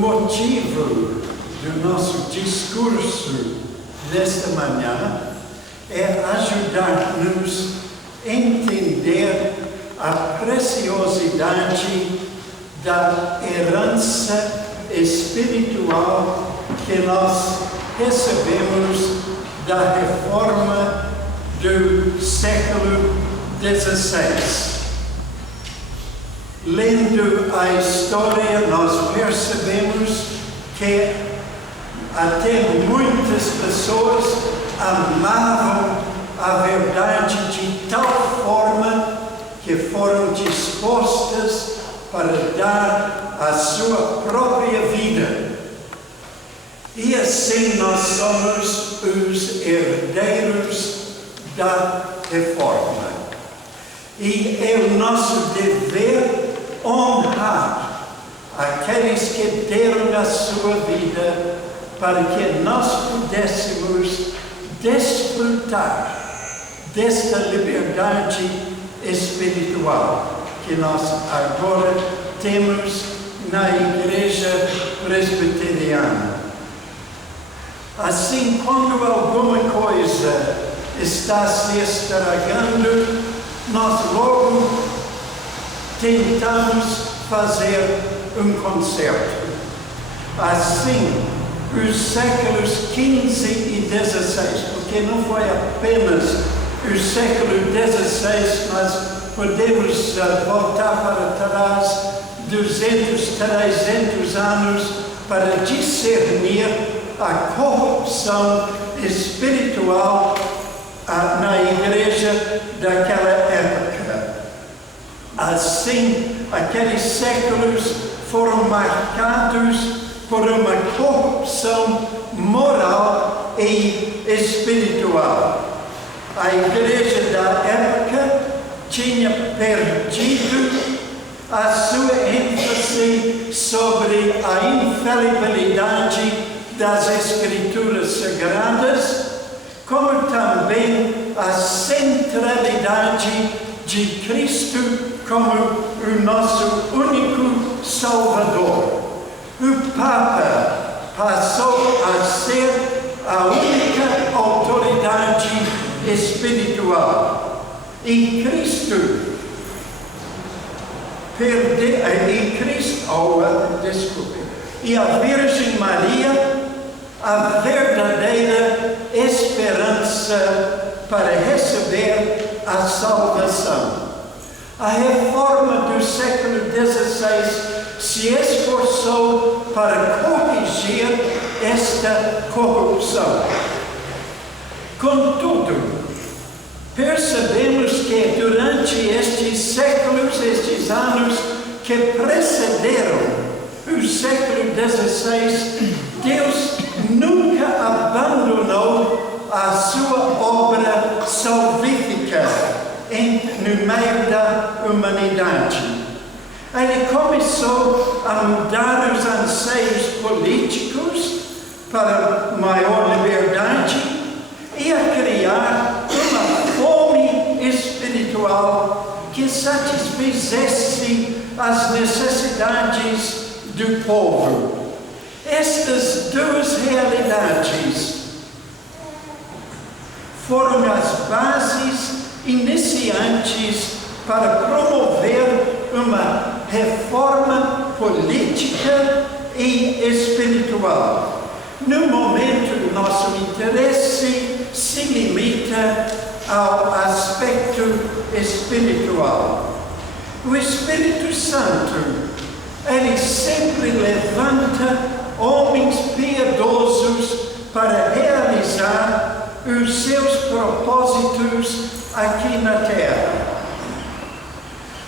motivo do nosso discurso nesta manhã é ajudar-nos a entender a preciosidade da herança espiritual que nós recebemos da reforma do século XVI. Lendo a história, nós percebemos que até muitas pessoas amavam a verdade de tal forma que foram dispostas para dar a sua própria vida. E assim nós somos os herdeiros da reforma. E é o nosso dever honrar aqueles que deram a sua vida para que nós pudéssemos desfrutar desta liberdade espiritual que nós agora temos na Igreja Presbiteriana. Assim, quando alguma coisa está se estragando, nós logo tentamos fazer um conserto. Assim, os séculos XV e XVI, porque não foi apenas o século XVI, mas podemos voltar para trás 200, 300 anos para discernir a corrupção espiritual na igreja daquela época. Assim, aqueles séculos foram marcados por uma corrupção moral e espiritual. A igreja da época tinha perdido a sua ênfase sobre a infalibilidade das Escrituras Sagradas, como também a centralidade de Cristo como o nosso único Salvador. O Papa passou a ser a única autoridade espiritual. E Cristo e a Virgem Maria, a verdadeira esperança para receber a salvação. A reforma do século XVI se esforçou para corrigir esta corrupção. Contudo, percebemos que durante estes séculos, estes anos que precederam o século XVI, Deus nunca abandonou a sua obra salvífica no meio da humanidade. Ele começou a mudar os anseios políticos para maior liberdade e a criar uma fome espiritual que satisfizesse as necessidades do povo. Estas duas realidades foram as bases iniciantes para promover uma reforma política e espiritual. No momento, nosso interesse se limita ao aspecto espiritual. O Espírito Santo, ele sempre levanta homens piedosos para realizar os seus propósitos aqui na terra.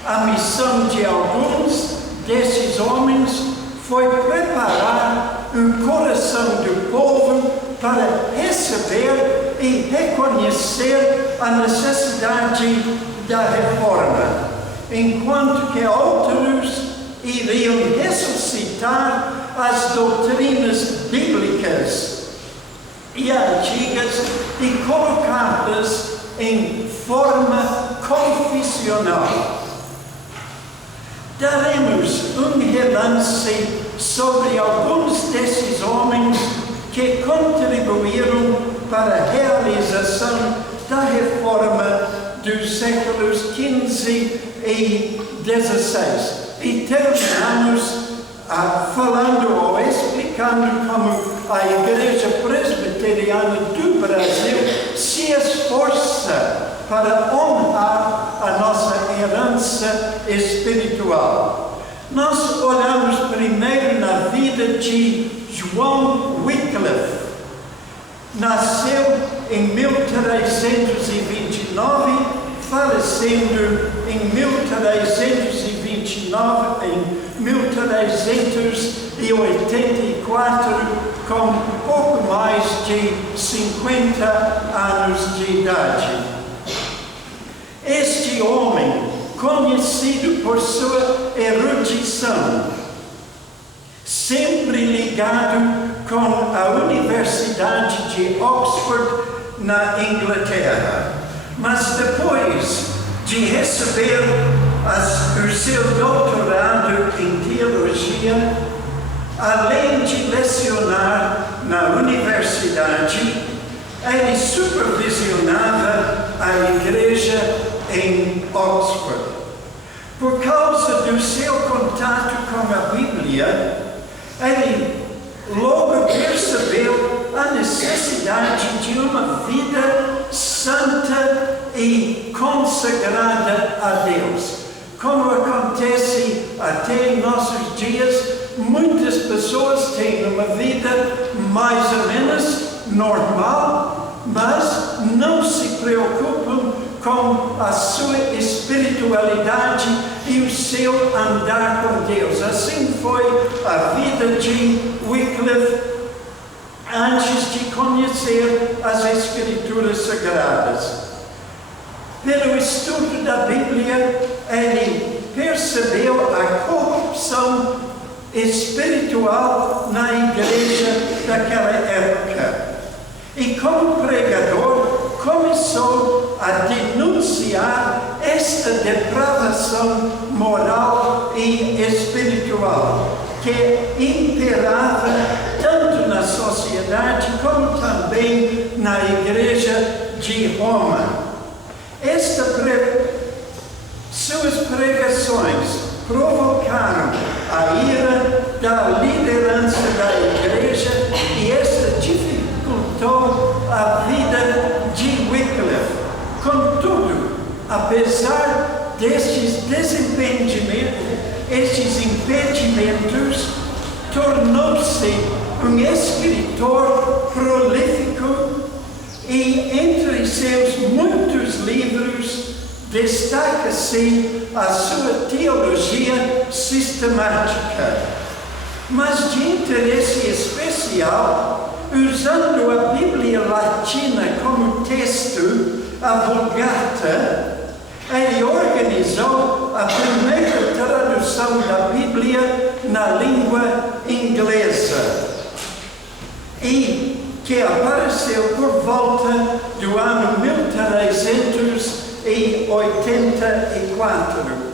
A missão de alguns desses homens foi preparar o coração do povo para receber e reconhecer a necessidade da reforma, enquanto que outros iriam ressuscitar as doutrinas bíblicas e antigas e colocá-las em forma confessional. Daremos um relance sobre alguns desses homens que contribuíram para a realização da reforma dos séculos XV e XVI. E terminamos falando ou explicando como a Igreja Presbiteriana do Brasil se esforça para honrar a nossa herança espiritual. Nós olhamos primeiro na vida de João Wycliffe. Nasceu em 1329, falecendo em 1384, com pouco mais de 50 anos de idade. Este homem, conhecido por sua erudição, sempre ligado com a Universidade de Oxford, na Inglaterra. Mas depois de receber o seu doutorado em teologia, além de lecionar na universidade, ele supervisionava a igreja em Oxford. Por causa do seu contato com a Bíblia, ele logo percebeu a necessidade de uma vida santa e consagrada a Deus. Como acontece até em nossos dias, muitas pessoas têm uma vida mais ou menos normal, mas não se preocupam com a sua espiritualidade e o seu andar com Deus. Assim foi a vida de Wycliffe antes de conhecer as Escrituras Sagradas. Pelo estudo da Bíblia, ele percebeu a corrupção espiritual na igreja daquela época. E como pregador, começou a denunciar esta depravação moral e espiritual que imperava tanto na sociedade como também na igreja de Roma. Suas pregações provocaram a ira da liderança da igreja e esta dificultou a vida de Wycliffe. Contudo, apesar destes impedimentos, tornou-se um escritor prolífico e entre seus muitos livros destaca-se a sua teologia sistemática. Mas de interesse especial, usando a Bíblia Latina como texto, a Vulgata, ele organizou a primeira tradução da Bíblia na língua inglesa e que apareceu por volta do ano 1384.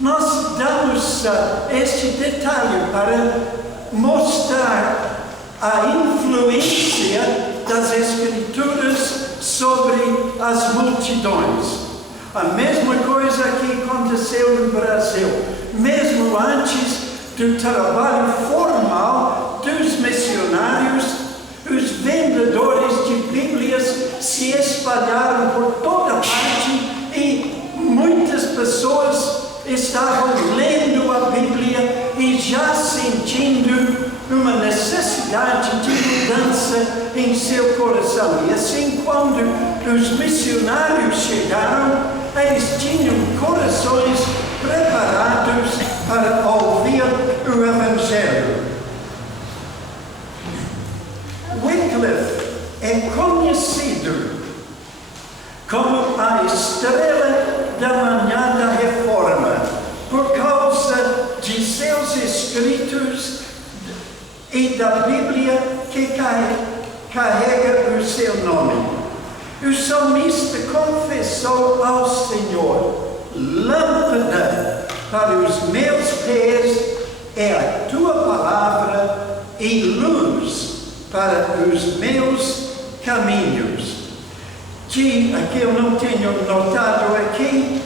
Nós damos este detalhe para mostrar a influência das Escrituras sobre as multidões. A mesma coisa que aconteceu no Brasil, mesmo antes do trabalho formal dos missionários, os vendedores de Bíblias se espalharam por toda parte e muitas pessoas estavam lendo a Bíblia e já sentindo uma necessidade de mudança em seu coração. E assim, quando os missionários chegaram, eles tinham corações preparados para ouvir o Evangelho. Wycliffe é conhecido como a estrela da manhã da Reforma, por causa de seus escritos e da Bíblia que carrega o seu nome. O salmista confessou ao Senhor: lâmpada para os meus pés é a tua palavra e luz para os meus caminhos. Que eu não tenho notado aqui,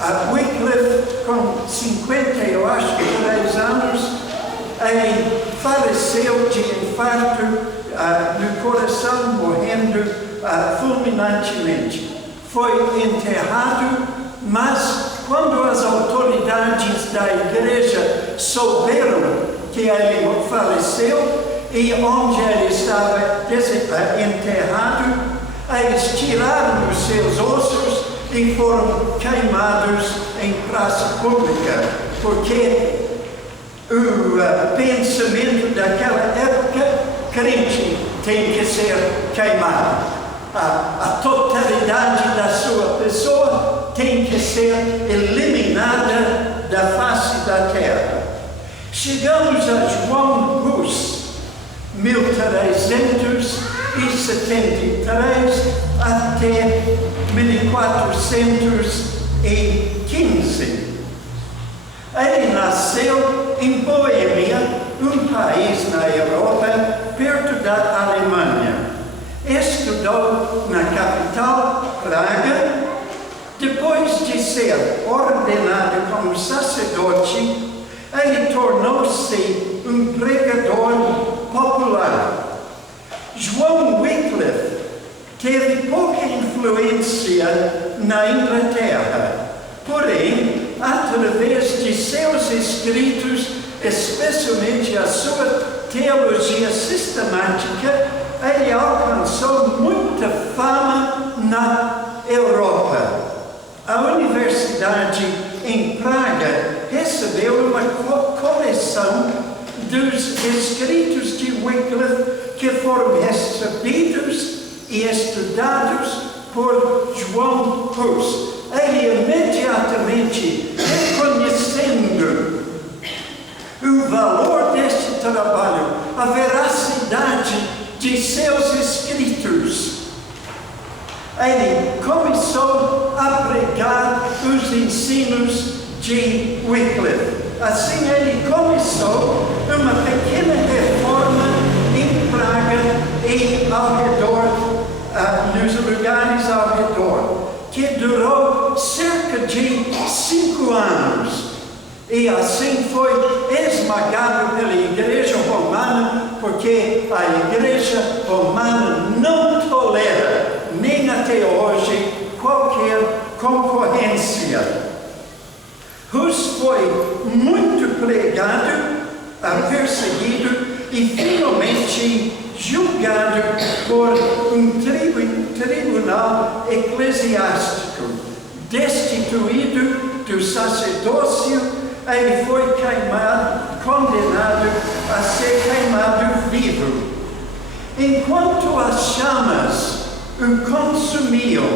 a Wycliffe, com 53 anos, ele faleceu de infarto no coração, morrendo fulminantemente. Foi enterrado, mas quando as autoridades da igreja souberam que ele faleceu e onde ele estava enterrado, eles tiraram os seus ossos e foram queimados em praça pública, porque o pensamento daquela época, crente tem que ser queimado. A totalidade da sua pessoa tem que ser eliminada da face da terra. Chegamos a João Hus, 1373 até 1415. Ele nasceu em Boêmia, um país na Europa, perto da Alemanha. Estudou na capital, Praga. Depois de ser ordenado como sacerdote, ele tornou-se um pregador popular. João Wycliffe teve pouca influência na Inglaterra, porém, através de seus escritos, especialmente a sua teologia sistemática, ele alcançou muita fama na Europa. A universidade em Praga recebeu uma coleção dos escritos de Wycliffe que foram recebidos e estudados por João Hus. Ele imediatamente, reconhecendo o valor deste trabalho, a veracidade de seus escritos, ele começou a pregar os ensinos de Wycliffe. Assim, ele começou uma pequena reforma em Praga e ao redor, nos lugares ao redor, que durou cerca de 5 anos. E assim foi esmagado pela Igreja Romana, porque a Igreja Romana não tolera, nem até hoje, qualquer concorrência. Hus foi muito pregado, perseguido e finalmente julgado por um tribunal eclesiástico. Destituído do sacerdócio, ele foi condenado a ser queimado vivo. Enquanto as chamas o consumiam,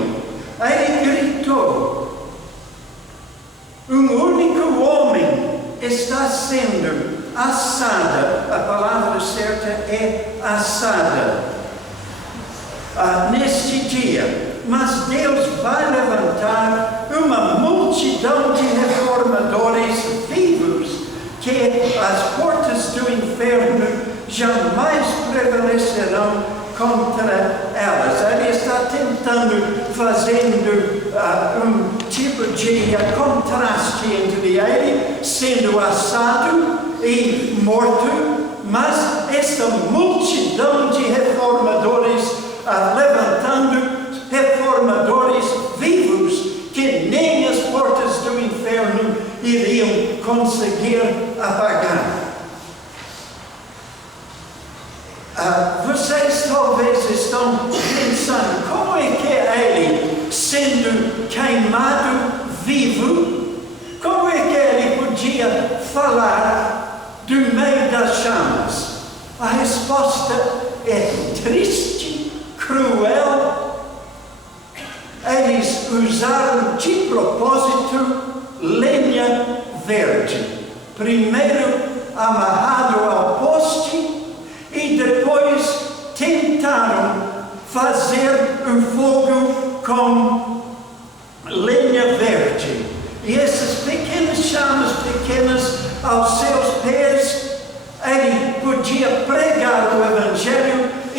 ele gritou: um único homem está sendo assada, a palavra certa é assada, neste dia. Mas Deus vai levantar uma multidão de reformadores vivos, que as portas do inferno jamais prevalecerão contra elas. Ele está tentando, fazendo um tipo de contraste entre ele sendo assado e morto, mas esta multidão de reformadores levantando reformadores vivos que nem as portas do inferno iriam conseguir apagar. Vocês talvez estão pensando, como é que ele, sendo queimado vivo, como é que ele podia falar do meio das chamas? A resposta é triste, cruel. Eles usaram de propósito lenha verde, primeiro amarrado ao poste e depois tentaram fazer o fogo com lenha verde. E essas pequenas chamas, pequenas aos seus pés,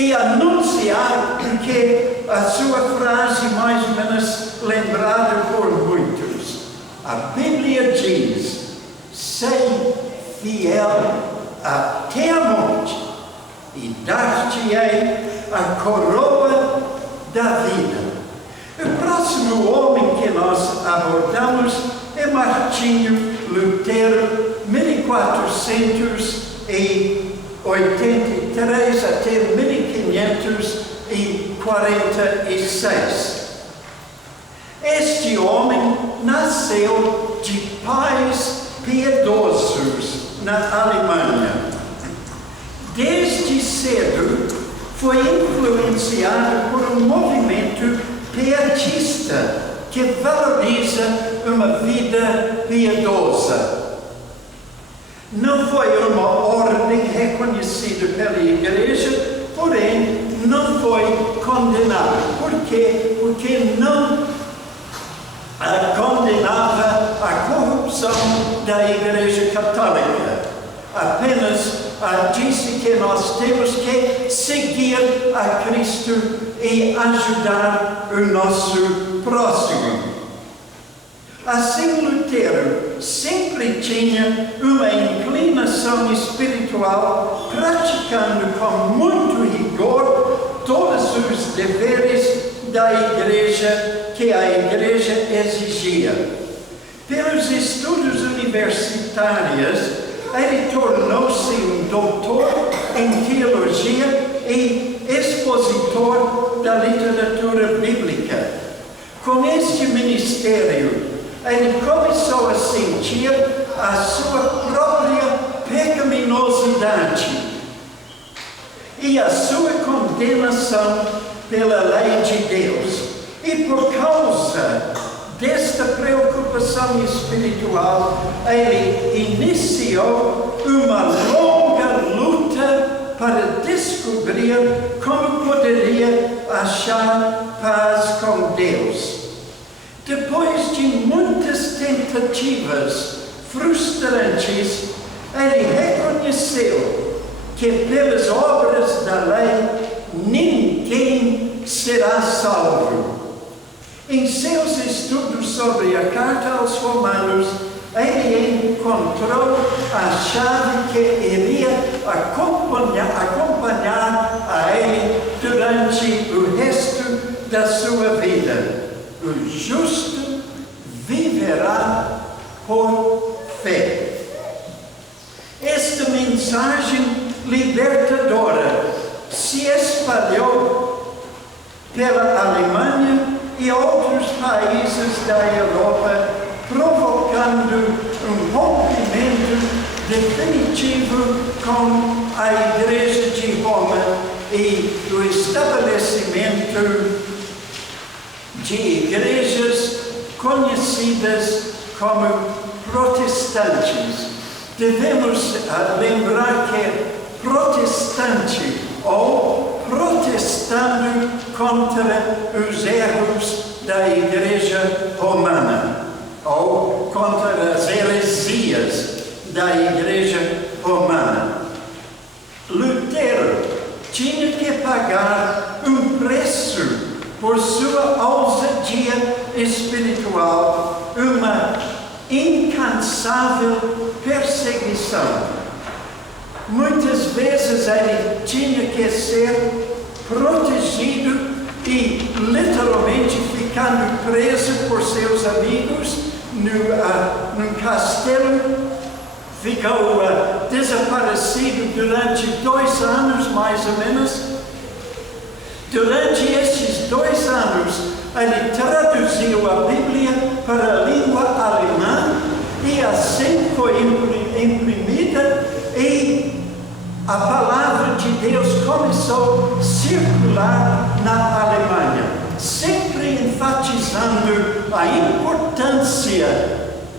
e anunciar que a sua frase mais ou menos lembrada por muitos. A Bíblia diz: sei fiel até a morte e dar-te-ei a coroa da vida. O próximo homem que nós abordamos é Martinho Lutero, 1483 até 1546. Este homem nasceu de pais piedosos na Alemanha. Desde cedo foi influenciado por um movimento pietista que valoriza uma vida piedosa. Não foi uma ordem reconhecida pela Igreja, porém não foi condenado. Por quê? Porque não condenava a corrupção da Igreja Católica. Apenas disse que nós temos que seguir a Cristo e ajudar o nosso próximo. Assim, Lutero sempre tinha uma inclinação espiritual, praticando com muito rigor todos os deveres da Igreja que a Igreja exigia. Pelos estudos universitários, ele tornou-se um doutor em teologia e expositor da literatura bíblica. Com este ministério, ele começou a sentir a sua própria pecaminosidade e a sua condenação pela lei de Deus. E por causa desta preocupação espiritual, ele iniciou uma longa luta para descobrir como poderia achar paz com Deus. Depois de muitas tentativas frustrantes, ele reconheceu que pelas obras da lei ninguém será salvo. Em seus estudos sobre a Carta aos Romanos, ele encontrou a chave que iria acompanhar a ele durante o resto da sua vida. O justo viverá por fé. Esta mensagem libertadora se espalhou pela Alemanha e outros países da Europa, provocando um rompimento definitivo com a Igreja de Roma e o estabelecimento de igrejas conhecidas como protestantes. Devemos lembrar que protestante ou protestando contra os erros da Igreja Romana ou contra as heresias da Igreja Romana. Lutero tinha que pagar um preço por sua ousadia espiritual, uma incansável perseguição. Muitas vezes ele tinha que ser protegido e literalmente ficando preso por seus amigos num castelo. Ficou desaparecido durante 2 anos, mais ou menos. Durante esses 2 anos, ele traduziu a Bíblia para a língua alemã e assim foi imprimida e a palavra de Deus começou a circular na Alemanha, sempre enfatizando a importância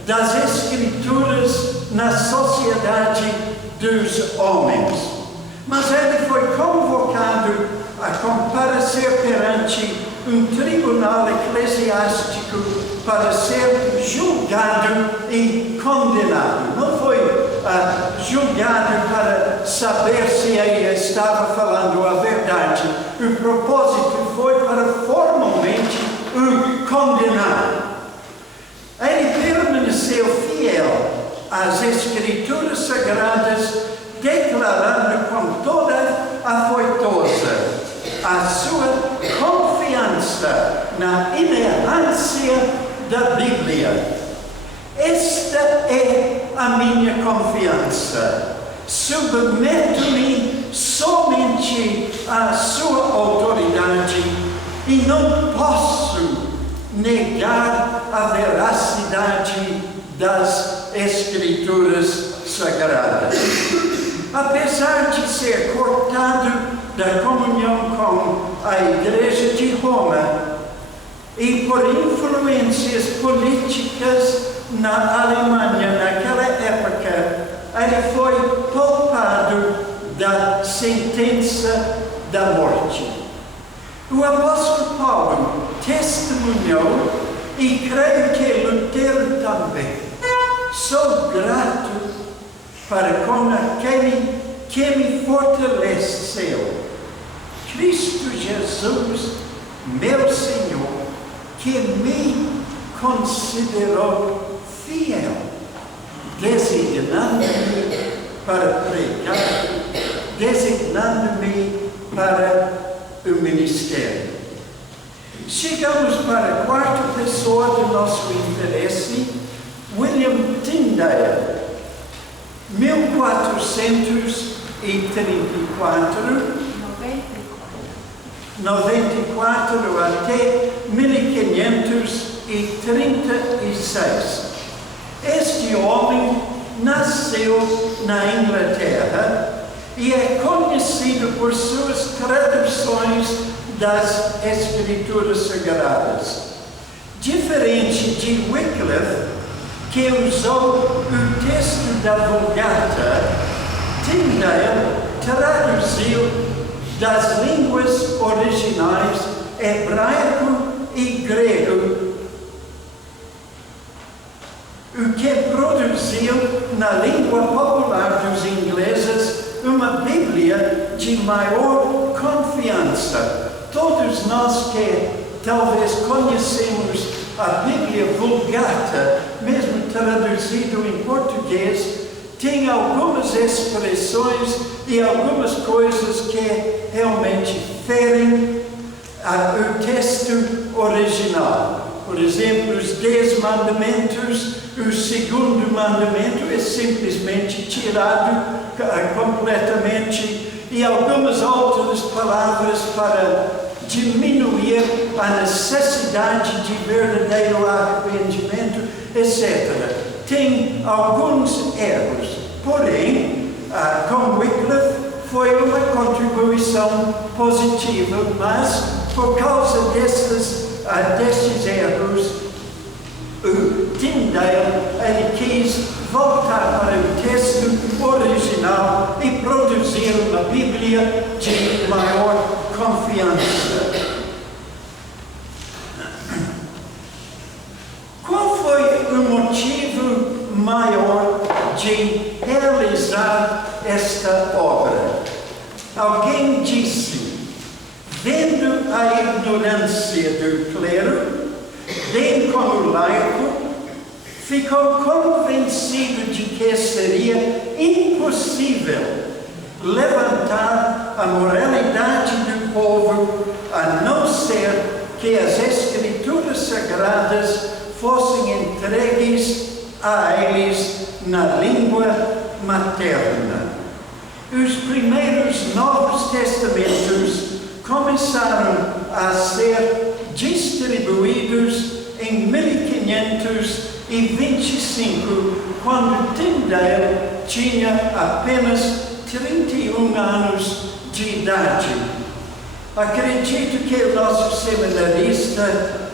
das Escrituras na sociedade dos homens. Mas ele foi convocado a comparecer perante um tribunal eclesiástico para ser julgado e condenado. Não foi julgado para saber se ele estava falando a verdade. O propósito foi para formalmente o condenar. Ele permaneceu fiel às Escrituras Sagradas, declarando com toda a força a sua confiança na inerrância da Bíblia. Esta é a minha confiança. Submeto-me somente à sua autoridade e não posso negar a veracidade das Escrituras Sagradas. Apesar de ser cortado da comunhão com a Igreja de Roma e por influências políticas na Alemanha naquela época, ele foi poupado da sentença da morte. O apóstolo Paulo testemunhou, e creio que Lutero também: sou grato para com aquele que me fortaleceu, Cristo Jesus, meu Senhor, que me considerou fiel, designando-me para pregar, designando-me para o ministério. Chegamos para a quarta pessoa do nosso interesse, William Tyndale, 1494 até 1536. Este homem nasceu na Inglaterra e é conhecido por suas traduções das Escrituras Sagradas. Diferente de Wycliffe, que usou o texto da Vulgata, Tyndale traduziu das línguas originais hebraico e grego, o que produziu na língua popular dos ingleses uma Bíblia de maior confiança. Todos nós que talvez conhecemos a Bíblia Vulgata, mesmo traduzido em português, tem algumas expressões e algumas coisas que realmente ferem o texto original. Por exemplo, os 10 mandamentos, o segundo mandamento é simplesmente tirado completamente, e algumas outras palavras para diminuir a necessidade de verdadeiro arrependimento, etc. Tem alguns erros, porém, com Wycliffe foi uma contribuição positiva, mas por causa destes erros, o Tyndale ele quis voltar para o texto original e produzir uma Bíblia de maior confiança. Qual foi o motivo maior de realizar esta obra? Alguém disse: vendo a ignorância do clero, bem como laico, ficou convencido de que seria impossível levantar a moralidade do povo, a não ser que as Escrituras Sagradas fossem entregues a eles na língua materna. Os primeiros Novos Testamentos começaram a ser distribuídos em 1525, quando Tyndale tinha apenas 31 anos de idade. Acredito que o nosso seminarista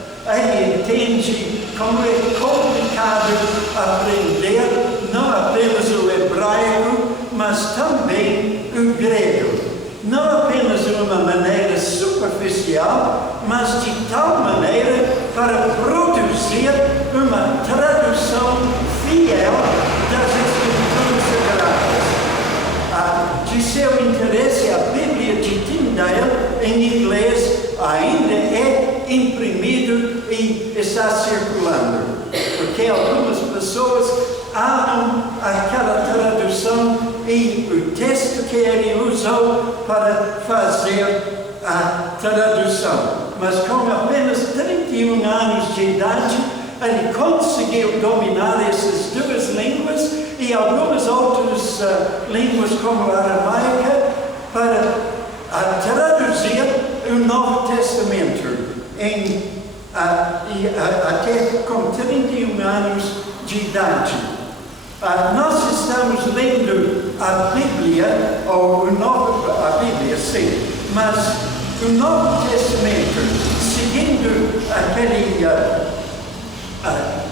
entende como é complicado aprender não apenas o hebraico, mas também o grego. Não apenas de uma maneira superficial, mas de tal maneira para produzir uma tradução fiel das Escrituras Sagradas. pessoas amam aquela tradução e o texto que ele usou para fazer a tradução. Mas com apenas 31 anos de idade, ele conseguiu dominar essas duas línguas e algumas outras línguas como a aramaica para traduzir o Novo Testamento até com 31 anos de idade. Nós estamos lendo a Bíblia, a Bíblia, sim, mas o Novo Testamento, seguindo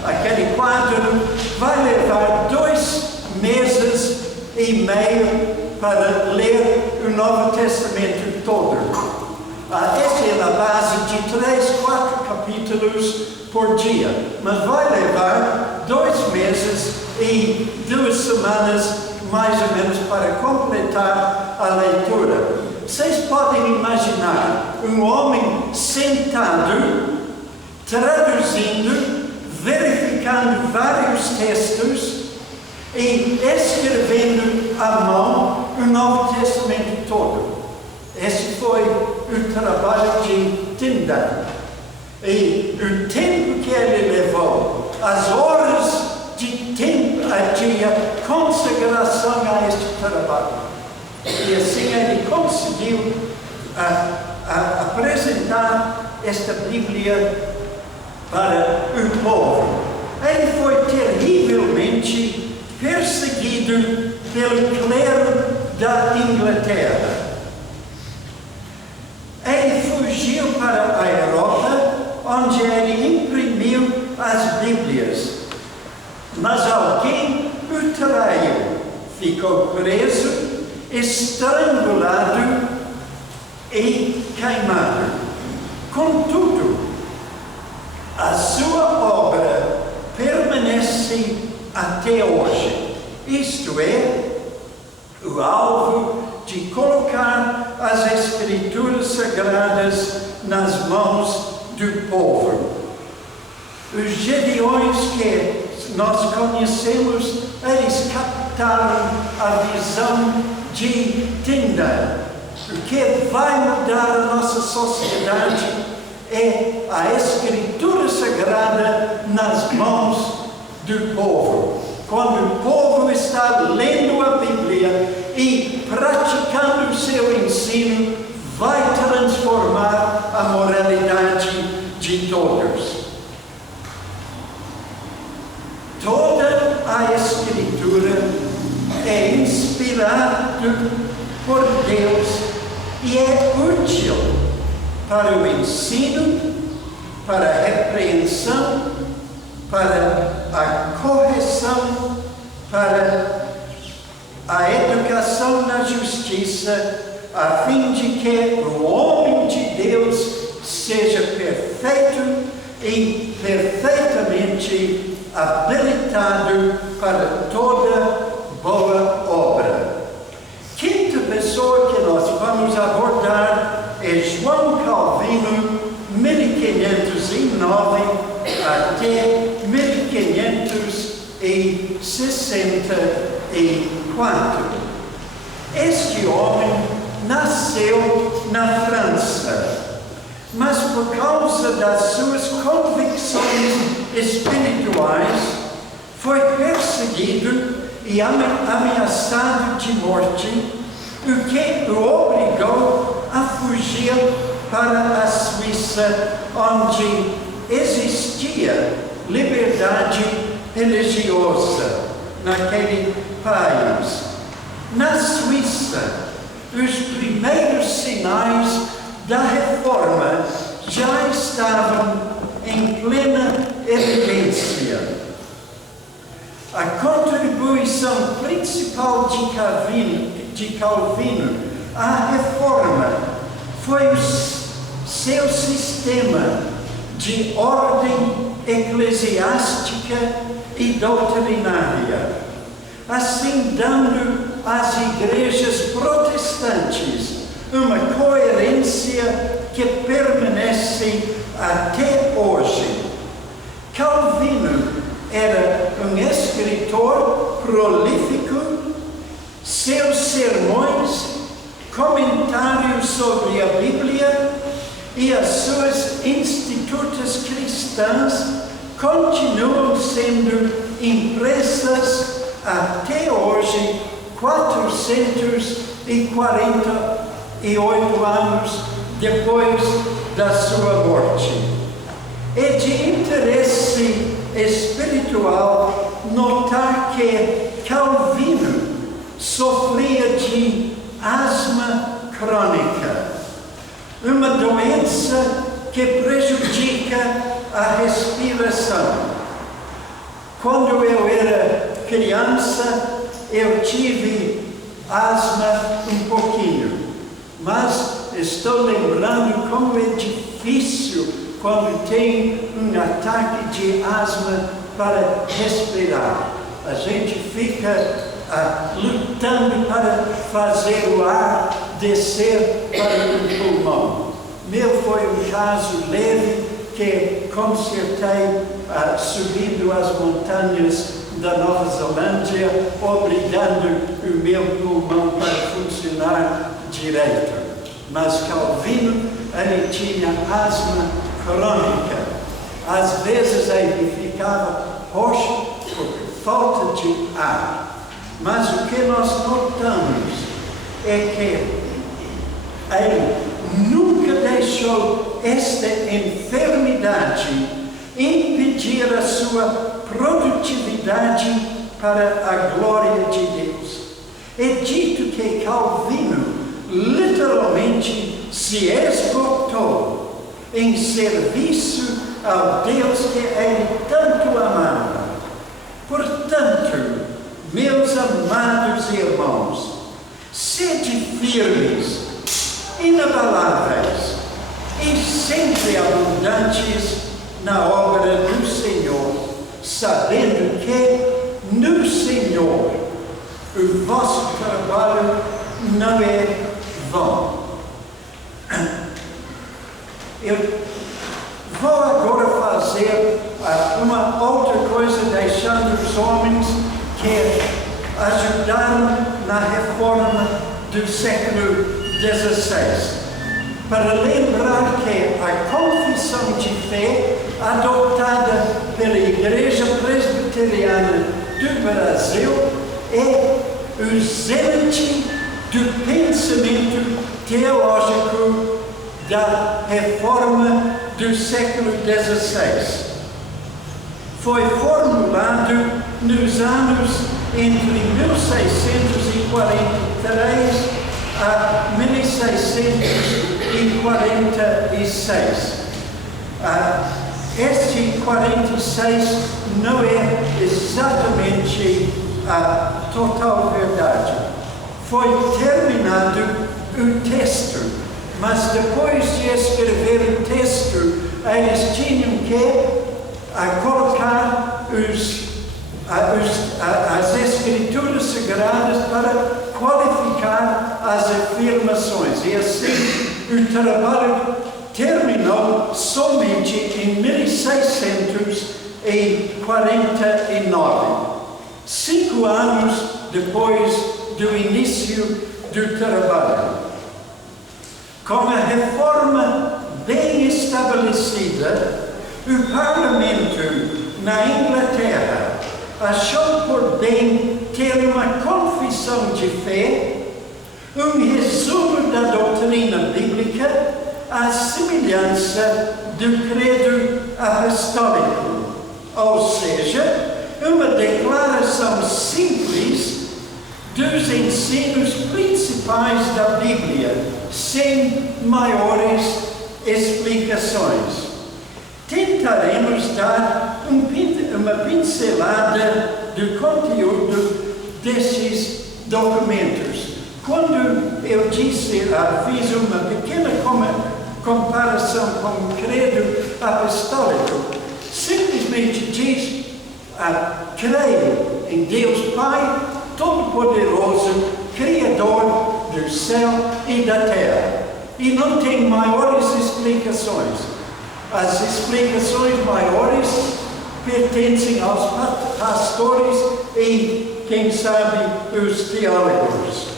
aquele quadro, vai levar 2 meses e meio para ler o Novo Testamento todo. Essa é a base de 3, 4 capítulos por dia, mas vai levar 2 meses e 2 semanas, mais ou menos, para completar a leitura. Vocês podem imaginar um homem sentado, traduzindo, verificando vários textos e escrevendo à mão o Novo Testamento todo. Esse foi o trabalho de Tyndale. E o tempo que ele levou, as horas de tempo, de consagração a este trabalho. E assim ele conseguiu apresentar esta Bíblia para o povo. Ele foi terrivelmente perseguido pelo clero da Inglaterra. Ele fugiu para a Europa, onde ele imprimiu as Bíblias. Mas alguém o traiu, ficou preso, estrangulado e queimado. Contudo, a sua obra permanece até hoje. Isto é, o alvo de colocar as Escrituras Sagradas nas mãos do povo. Os Gedeões que nós conhecemos, eles captaram a visão de Tyndale. O que vai mudar a nossa sociedade é a Escritura Sagrada nas mãos do povo. Quando o povo está lendo a Bíblia e praticando o seu ensino, vai transformar a moralidade de todos. Toda a Escritura é inspirada por Deus e é útil para o ensino, para a repreensão, para a correção, para a educação na justiça, a fim de que o homem de Deus seja perfeito e perfeitamente habilitado para toda boa obra. Quinta pessoa que nós vamos abordar é João Calvino, 1509 até 1564. Este homem nasceu na França, mas por causa das suas convicções espirituais, foi perseguido e ameaçado de morte, o que o obrigou a fugir para a Suíça, onde existia liberdade religiosa naquele país. Na Suíça, os primeiros sinais da reforma já estavam em plena evidência. A contribuição principal de Calvino à reforma foi o seu sistema de ordem eclesiástica e doutrinária, assim dando às igrejas protestantes uma coerência que permanece até hoje. Calvino era um prolífico, seus sermões, comentários sobre a Bíblia e as suas institutas cristãs continuam sendo impressas até hoje, 448 anos depois da sua morte. É de interesse espiritual notar que Calvino sofria de asma crônica, uma doença que prejudica a respiração. Quando eu era criança, eu tive asma um pouquinho, mas estou lembrando como é difícil quando tem um ataque de asma para respirar. A gente fica lutando para fazer o ar descer para o pulmão. Meu foi um caso leve que consertei subindo as montanhas da Nova Zelândia, obrigando o meu pulmão para funcionar direito. Mas Calvino, ele tinha asma crônica. Às vezes ele ficava roxo por falta de ar. Mas o que nós notamos é que ele nunca deixou esta enfermidade impedir a sua produtividade para a glória de Deus. É dito que Calvino literalmente se esgotou em serviço ao Deus que ele tanto amava. Portanto, meus amados irmãos, sede firmes, inabaláveis e sempre abundantes na obra do Senhor, sabendo que no Senhor o vosso trabalho não é vão. Eu vou agora fazer uma outra coisa, deixando os homens que ajudaram na reforma do século XVI, para lembrar que a confissão de fé adotada pela Igreja Presbiteriana do Brasil é o zenite do pensamento teológico da reforma do século XVI. Foi formulado nos anos entre 1643 a 1646. Este 46 não é exatamente a total verdade. Foi terminado o texto, mas depois de escrever o texto, eles tinham que colocar as escrituras sagradas para qualificar as afirmações. E assim, o trabalho terminou somente em 1649, 5 anos depois do início do trabalho. Com a reforma bem estabelecida, o Parlamento na Inglaterra achou por bem ter uma confissão de fé, um resumo da doutrina bíblica, à semelhança do credo apostólico, ou seja, uma declaração simples dos ensinos principais da Bíblia, sem maiores explicações. Tentaremos dar uma pincelada do conteúdo desses documentos. Quando eu fiz uma pequena comparação com o credo apostólico, simplesmente diz, creio em Deus Pai Todo-Poderoso, Criador do céu e da terra. E não tem maiores explicações. As explicações maiores pertencem aos pastores e, quem sabe, os teólogos.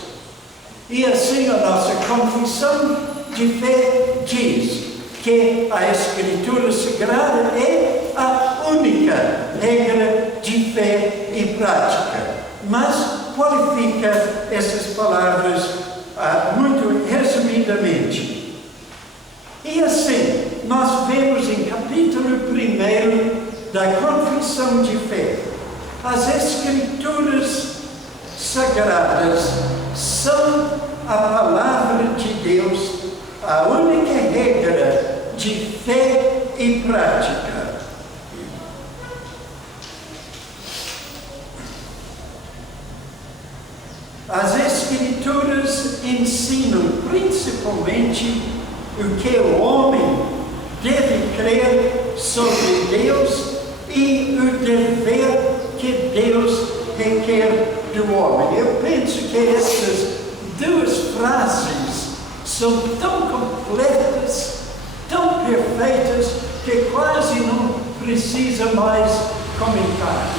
E assim a nossa confissão de fé diz que a Escritura Sagrada é a única regra de fé e prática. Mas qualifica essas palavras muito resumidamente. E assim, nós vemos em capítulo 1 da Confissão de Fé, as Escrituras Sagradas são a palavra de Deus, a única regra de fé e prática. As Escrituras ensinam principalmente o que o homem deve crer sobre Deus e o dever que Deus requer do homem. Eu penso que essas duas frases são tão completas, tão perfeitas, que quase não precisa mais comentar.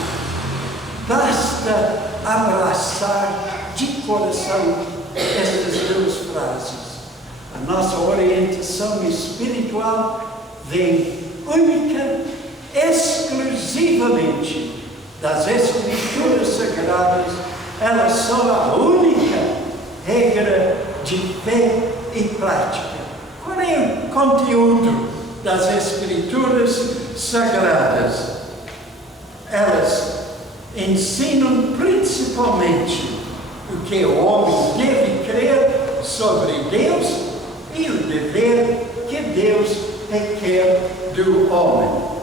Basta abraçar de coração estas duas frases. A nossa orientação espiritual vem única, exclusivamente das Escrituras Sagradas. Elas são a única regra de fé e prática. Qual é o conteúdo das Escrituras Sagradas? Elas ensinam principalmente o que o homem deve crer sobre Deus e o dever que Deus requer do homem.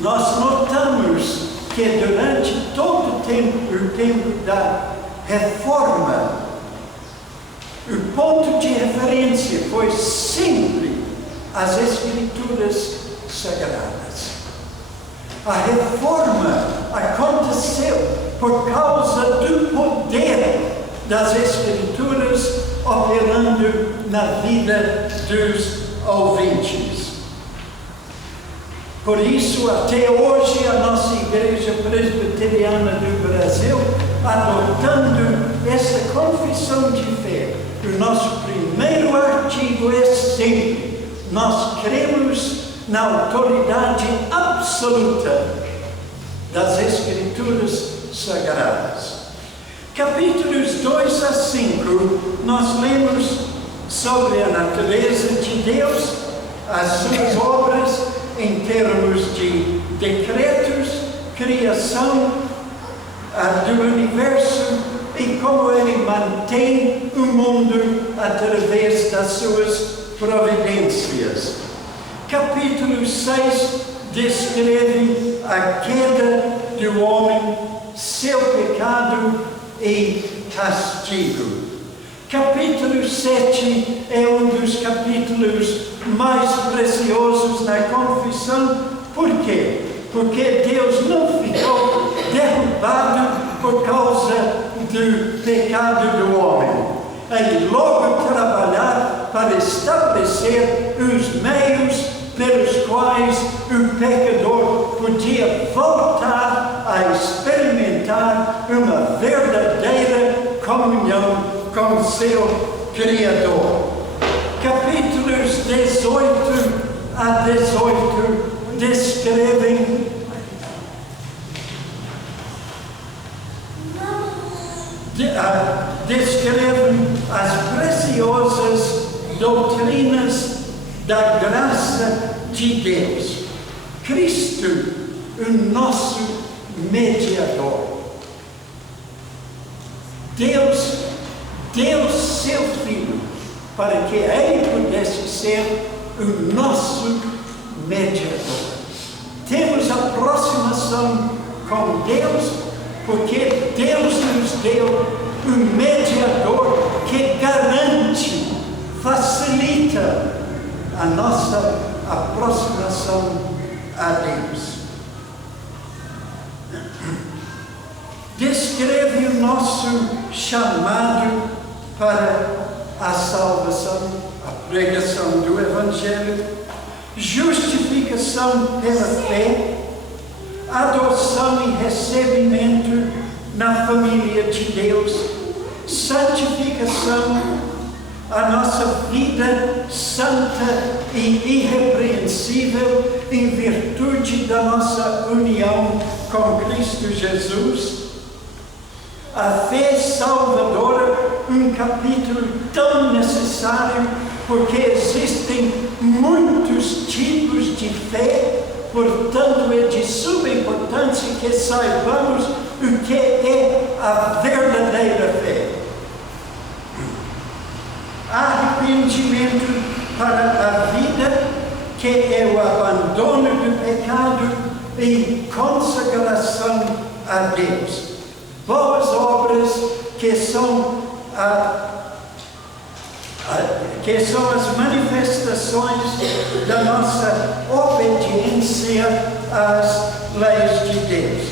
Nós notamos que durante todo o tempo da Reforma, o ponto de referência foi sempre as Escrituras Sagradas. A Reforma aconteceu por causa do poder das Escrituras operando na vida dos ouvintes. Por isso, até hoje, a nossa Igreja Presbiteriana do Brasil, adotando essa confissão de fé, o nosso primeiro artigo é sempre: nós cremos na autoridade absoluta das Escrituras Sagradas. Capítulos 2 a 5, nós lemos sobre a natureza de Deus, as suas obras em termos de decretos, criação do universo e como ele mantém o mundo através das suas providências. Capítulo 6 descreve a queda do homem, seu pecado e castigo. Capítulo 7 é um dos capítulos mais preciosos na confissão. Por quê? Porque Deus não ficou derrubado por causa do pecado do homem. Ele logo trabalhar para estabelecer os meios pelos quais o pecador podia voltar a experimentar uma verdadeira comunhão com seu Criador. Capítulos 18 a 18 descrevem as preciosas doutrinas da graça de Deus. Cristo, o nosso mediador. Deus deu seu Filho para que ele pudesse ser o nosso mediador. Temos aproximação com Deus porque Deus nos deu um mediador que garante, facilita a nossa aproximação a Deus. Descreve o nosso chamado para a salvação, a pregação do Evangelho, justificação pela fé, adoção e recebimento na família de Deus, santificação, a nossa vida santa e irrepreensível em virtude da nossa união com Cristo Jesus, a fé salvadora, um capítulo tão necessário, porque existem muitos tipos de fé, portanto é de suma importância que saibamos o que é a verdadeira fé. Arrependimento para a vida, que é o abandono do pecado e consagração a Deus. Boas obras, que são as manifestações da nossa obediência às leis de Deus.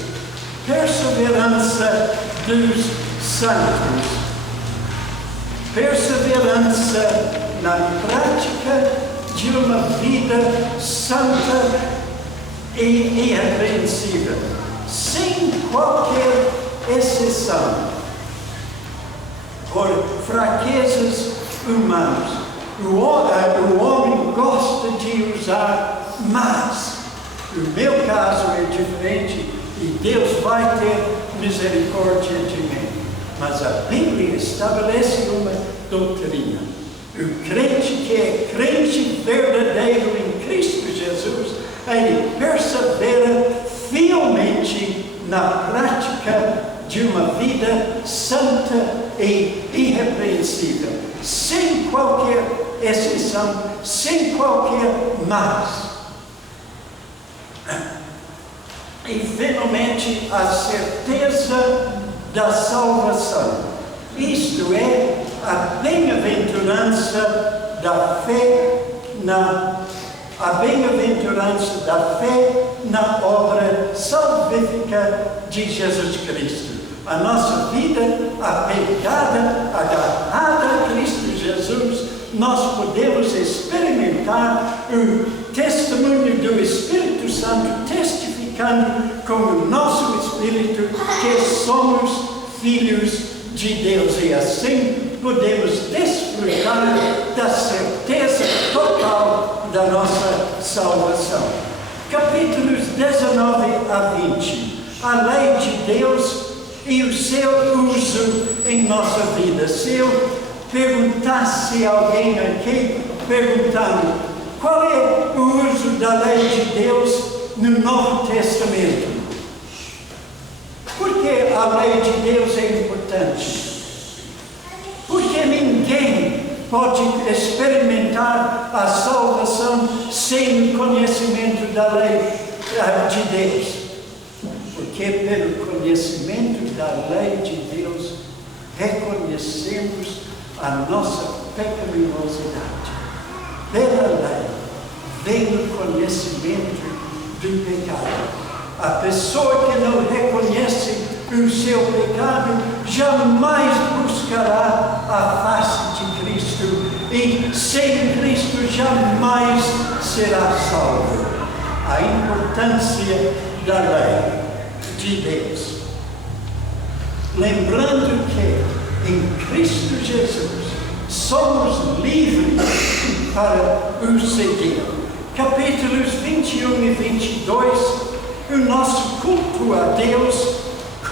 Perseverança dos santos. Perseverança na prática de uma vida santa e irrepreensível, sem qualquer exceção, por fraquezas humanas. O homem gosta de usar mas. O meu caso é diferente e Deus vai ter misericórdia de mim. Mas a Bíblia estabelece uma doutrina. O crente que é crente verdadeiro em Cristo Jesus, ele persevera fielmente na prática de uma vida santa e irrepreensível, sem qualquer exceção, sem qualquer mas. E finalmente a certeza da salvação, isto é, a bem-aventurança da fé na obra salvífica de Jesus Cristo. A nossa vida apegada, agarrada a Cristo Jesus, nós podemos experimentar o testemunho do Espírito Santo, testificando com o nosso Espírito que somos filhos de Deus, e assim podemos desfrutar da certeza total da nossa salvação. Capítulos 19 a 20. A lei de Deus e o seu uso em nossa vida. Se eu perguntasse a alguém aqui, perguntando qual é o uso da lei de Deus no Novo Testamento? Por que a lei de Deus é importante? Porque ninguém pode experimentar a salvação sem o conhecimento da lei de Deus. Porque pelo conhecimento da lei de Deus reconhecemos a nossa pecaminosidade. Pela lei vem o conhecimento do pecado. A pessoa que não reconhece o seu pecado jamais buscará a face de Cristo, e sem Cristo jamais será salvo. A importância da lei de Deus. Lembrando que em Cristo Jesus somos livres para o seguir. Capítulos 21 e 22, o nosso culto a Deus,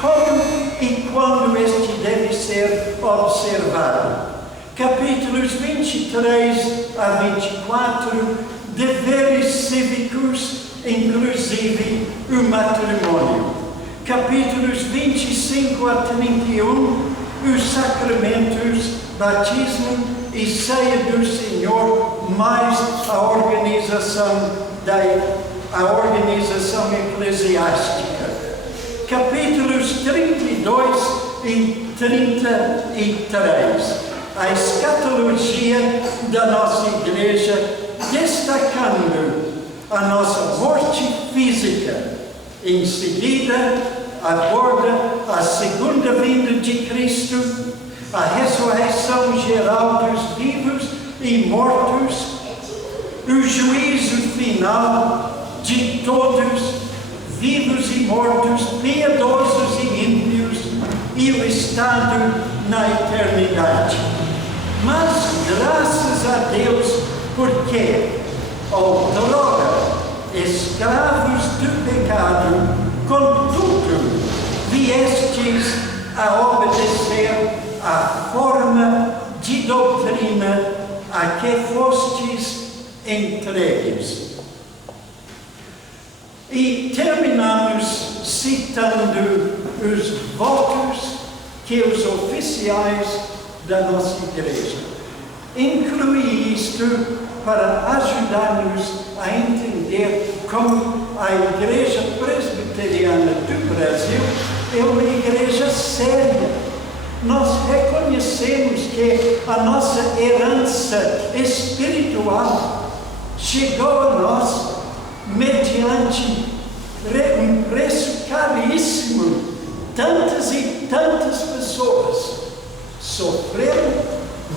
como e quando este deve ser observado. Capítulos 23 a 24, deveres cívicos, inclusive o matrimônio. Capítulos 25 a 31, os sacramentos, batismo e ceia do Senhor, mais a organização eclesiástica. Capítulos 32 e 33, a escatologia da nossa igreja, destacando a nossa morte física. Em seguida, aborda a segunda vinda de Cristo, a ressurreição geral dos vivos e mortos, o juízo final de todos, vivos e mortos, piedosos e ímpios, e o estado na eternidade. Mas graças a Deus, porque outrora, escravos do pecado, contudo, viestes a obedecer à forma de doutrina a que fostes entregues. E terminamos citando os votos que os oficiais da nossa igreja. Incluí isto para ajudar-nos a entender como a Igreja Presbiteriana do Brasil é uma igreja séria. Nós reconhecemos que a nossa herança espiritual chegou a nós mediante um preço caríssimo. Tantas e tantas pessoas sofreram,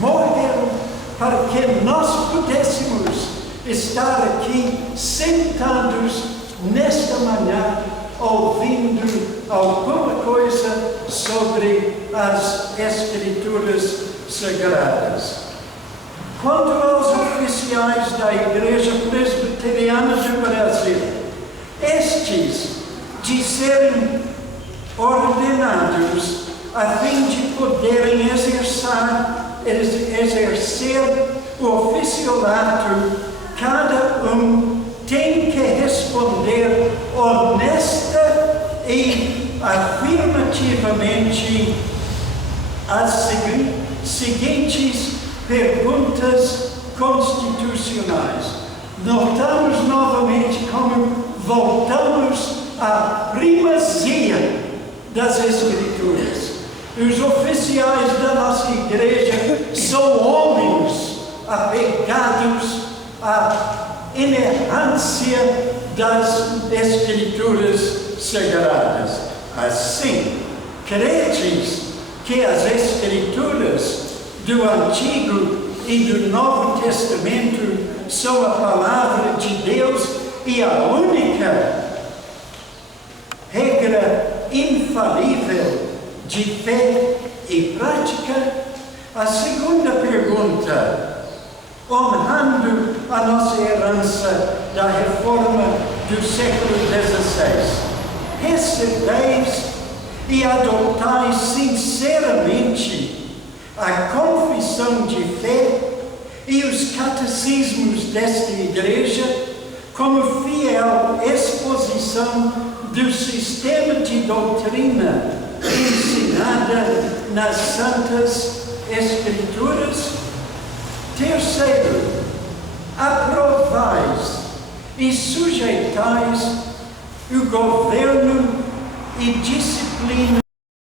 morreram, para que nós pudéssemos estar aqui sentados nesta manhã, ouvindo alguma coisa sobre as Escrituras Sagradas. Quanto aos oficiais da Igreja Presbiteriana do Brasil, estes de serem ordenados a fim de poderem exercer o oficialato, cada um tem que responder honesta e afirmativamente as seguintes perguntas constitucionais. Notamos novamente como voltamos à primazia das Escrituras. Os oficiais da nossa igreja são homens apegados à inerrância das Escrituras Sagradas. Assim, credes que as Escrituras do Antigo e do Novo Testamento são a palavra de Deus e a única regra infalível de fé e prática? A segunda pergunta, honrando a nossa herança da reforma do século XVI, recebeis e adotais sinceramente a confissão de fé e os catecismos desta igreja como fiel exposição do sistema de doutrina ensinada nas Santas Escrituras? Terceiro, aprovais e sujeitais o governo e disciplina